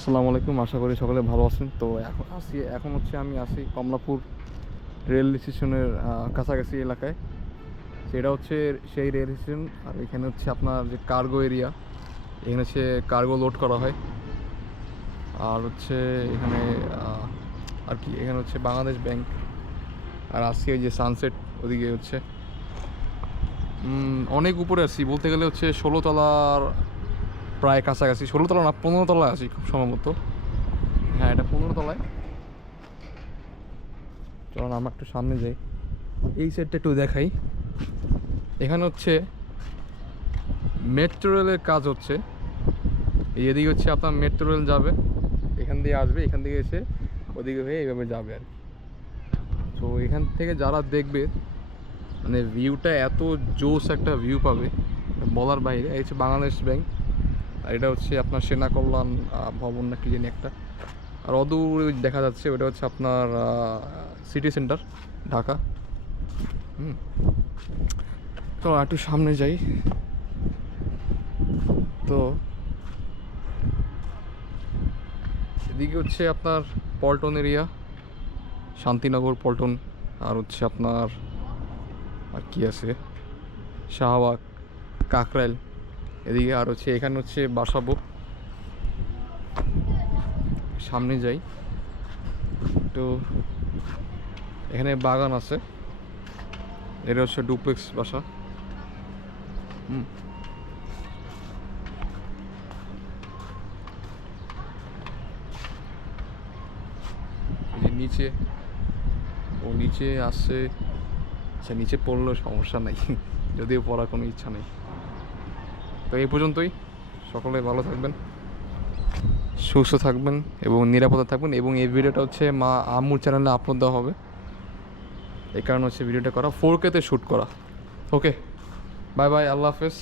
আসসালামু আলাইকুম, আশা করি সকলে ভালো আছেন। তো এখন আসি, এখন হচ্ছে আমি আসি কমলাপুর রেল স্টেশনের কাছাকাছি এলাকায়। সেটা হচ্ছে সেই রেল স্টেশন, আর এখানে হচ্ছে আপনার যে কার্গো এরিয়া এখানে হচ্ছে কার্গো লোড করা হয়। আর হচ্ছে এখানে আর কি, এখানে হচ্ছে বাংলাদেশ ব্যাংক। আর ওই যে সানসেট ওদিকে হচ্ছে। অনেক উপরে আছি, বলতে গেলে হচ্ছে ষোলো তলার প্রায় কাছাকাছি, ষোলো তলা না, পনেরো তলায় আছি খুব সম্ভবত। হ্যাঁ এটা পনেরো তলায়। চলুন, আমরা একটু সামনে যাই। এই সাইডটা একটু দেখাই। এখানে হচ্ছে মেট্রো রেলের কাজ হচ্ছে। এদিকে হচ্ছে আপনার মেট্রো রেল যাবে, এখান দিয়ে আসবে, এখান থেকে এসে ওদিকে হয়ে এইভাবে যাবে আর তো এখান থেকে যারা দেখবে মানে ভিউটা এত জোস একটা ভিউ পাবে, বলার বাইরে, এই হচ্ছে বাংলাদেশ ব্যাংক আর এটা হচ্ছে আপনার সেনা কল্যাণ ভবন না কি একটা। আর অদূর দেখা যাচ্ছে ওটা হচ্ছে আপনার সিটি সেন্টার ঢাকা। হুম। তো একটু সামনে যাই। তো এদিকে হচ্ছে আপনার পল্টন এরিয়া, শান্তিনগর, পল্টন। আর হচ্ছে আপনার, আর কি আছে? শাহবাগ, কাকরাইল। এদিকে আর হচ্ছে এখানে হচ্ছে বাসাবো। সামনে যাই। তো এখানে বাগান আছে। এটা হচ্ছে ডুপ্লেক্স বাসা। হুম। নিচে ও নিচে আসছে। আচ্ছা নিচে পড়লেও সমস্যা নাই। যদিও পড়ার কোনো ইচ্ছা নেই। তো এই পর্যন্তই। সকলে ভালো থাকবেন, সুস্থ থাকবেন এবং নিরাপদে থাকবেন এবং এই ভিডিওটা হচ্ছে মা আমুর চ্যানেলে আপলোড দেওয়া হবে। এই কারণে হচ্ছে ভিডিওটা করা ফোর কেতে শ্যুট করা। ওকে বাই বাই আল্লাহ হাফেজ।